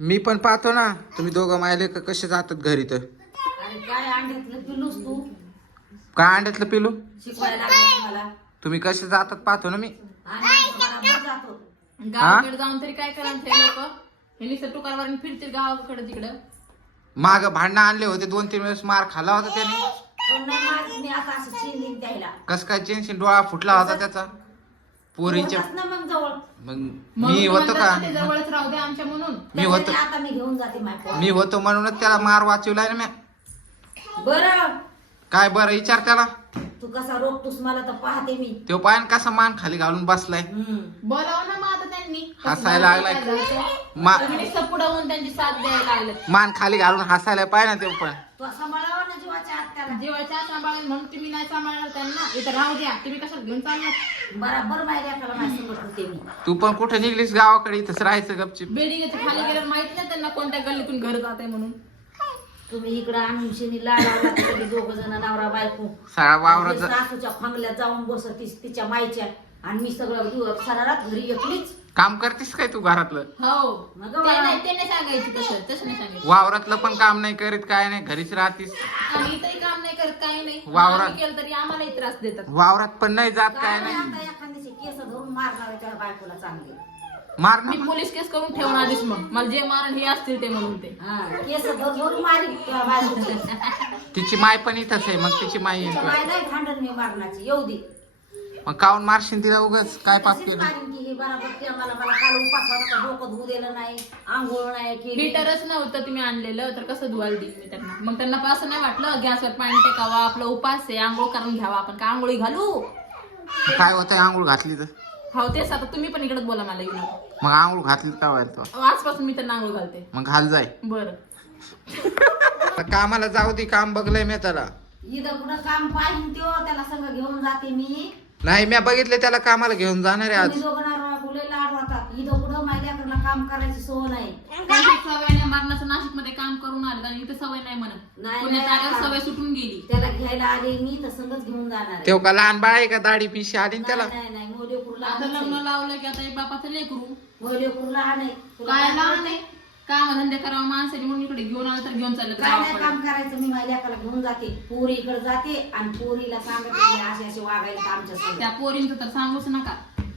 मी पण पाहतो ना तुम्ही दोघं मायले कसे जातात घरी तर. अरे काय अंड्यातलं पिलूस तू काय अंड्यातलं पिलू शिकवायला लागलास मला तुम्ही कसे जातात पाहतो ना मी. आणि बराबर जातो. गावाकडे जाऊन तरी काय करायचं हे लोक हे नुसतं टुकारवर फिरतील गावाकडे तिकडं. माग भांडणं आणले होते 2-3 वेळेस मार खाल्ला होता त्याने. पण नाही मारत मी आता असं चिंलिंग द्यायला कस काय चेनशीन डोळा फुटला होता त्याचा पोरीच्या. होतास ना मग जवळ मग म्हणून मी तू होतो म्हणतात का ना ते जवळच राहू दे आमच्या म्हणून. मी होतो त्याच्याने आता मी घेऊन जाते माय मी होतो म्हणूनच त्याला मार वाचवलाय ना मी. बरं काय बरं विचार त्याला. तू कसा रोखतोस मला तर पाहते मी. तो पायन कसा मान खाली घालून बसलाय. बोलावं ना मग आता त्यांनी हसायला लागलाय. तुम्ही नुसतं पुढं होऊन त्यांची साथ द्यायला लागलं. मान खाली घालून हसायला पाहिजे ना ते पण. तू सांभाळावा ना जीवाच्या हात त्याला. जेवायच्या सांभाळून म्हणून तुम्ही नाही सांभाळणार त्यांना. इथं राहू द्या तुम्ही कशाला घेऊन चाललात. बराबर माहिती आहे माझ्या संगत होते मी. तू पण कुठे निघलीस गावाकडे इथंच राहायचं गपचिप. बेडिंगच्या खाली गेल्यावर माहित नाही त्यांना कोणत्या गल्लीतून घर जात आहे म्हणून. तुम्ही इकडं आणून शिनी लाडा दोघ जण नवरा बायको सगळा वावरात सासूच्या फांगल्यात जाऊन बसतीस तिच्या मायच्या आणि मी सगळं सारा रात घरी एकलीच काम करतीस काय तू घरातलं. हो मग ते नाही ते नाही सांगायची तसं नाही सांगायचं. वावरातलं पण काम नाही करीत काय नाही घरीच राहतीस. आम्ही इथंही काम नाही करत काही नाही. वावरात- आम्ही केलं तरी आम्हालाही त्रास देतात. वावरात पण नाही जात काय काय नाही. आता एखाद्याचे केस धरून मारणार आहे त्या बायकोला चांगले. मार मी पोलीस केस करून ठेवणार आधीच मग मला जे मारण हे असतील ते म्हणून ते. हा केस धरून मारी त्या बायकोला. तिची माय पण इथंच आहे मग तिची माय तिच्या येईल. माय नाही भांडण मी मारण्याची येऊ दे. मग काऊन मारशील तिला उगाच काय पाप तशीच केलं. मारीन की हे बराबर ते मला काल उपास होता डोकं धुऊ दिलं नाही आंघोळ नाही केली. हीटरच नव्हतं तुम्ही आणलेलं तर कसं धुवायला देईल मी त्यांना. मग त्यांना पण असं नाही वाटलं गॅसवर पाणी टेकावा आपला उपास आहे आंघोळ करून घ्यावा आपण का आंघोळी घालू. काय होतंय आंघोळ घातली तर. हो तेच आता तुम्ही पण इकडे बोला मला येऊ नका. मग आंघोळ घातली तर काय व्हायला तो. आजपासून मी त्यांना आंघोळ घालते. मग घाल जाय. बरं कामाला जाऊ दे काम बघलंय मी त्याला. इथं कुठं काम पाहिजे त्यो त्याला सगळं घेऊन जाते मी. नाही मी बघितले त्याला कामाला घेऊन जाणार आहे तुम्ही आज. दोघं नवरा बायको लय लाड राहतात. इथं कुठं माझ्याकडनं काम करायची सोय नाही. त्यांची सवय नाही मरणाचं नाशिक मध्ये काम करून आलं आणि इथे सवय नाही म्हणत. नाही, पुण्यात नाही, आल्यावर आता. सवय सुटून गेली. त्याला घ्यायला आले मी तर संगच घेऊन जाणार आहे. तेव्हा का लहान बाळ आहे का दाढी पिशी आली ना त्याला. नाही नाही मोलेपूरला आता लग्न लावलं की आता एक बापाचं लेकरू मोलेपूर लहान आहे. तुला काय काय लहान आहे काम धंदे करावा माणसाने म्हणून इकडे घेऊन आलं तर घेऊन चाललं काय नाही गावाकडे. काम करायचं मी माझ्या लेकाला घेऊन जाते. पोरी इकडे जाते आणि पोरीला सांगते असे असे वागायचं आमच्या संग. त्या पोरींचं तर सांगूच नका.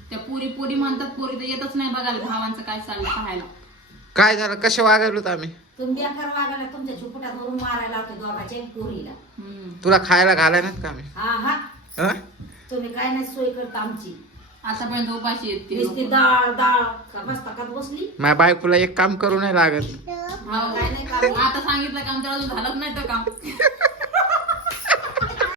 त्या पोरी पोरी म्हणतात पोरी तर येतच नाही बघायला भावांचं काय चाललं पाहायला. काय झालं कसे वागवलं आम्ही. तुम्ही बेकार वागायला तुमच्या झुपट्यात धरून मारायला लावते दोघांच्या पोरीला. तुला खायला घालाय नाहीत का आम्ही. हा हा हं? तुम्ही काय नाही सोय करता आमची. आतापर्यंत उपाशी येत नुसती डाळ डाळ का बसता का बसली. माझ्या बायकोला एक काम करू नाही लागत. काय नाही काम. आता सांगितलं काम तर अजून झालंच नाही तर काम.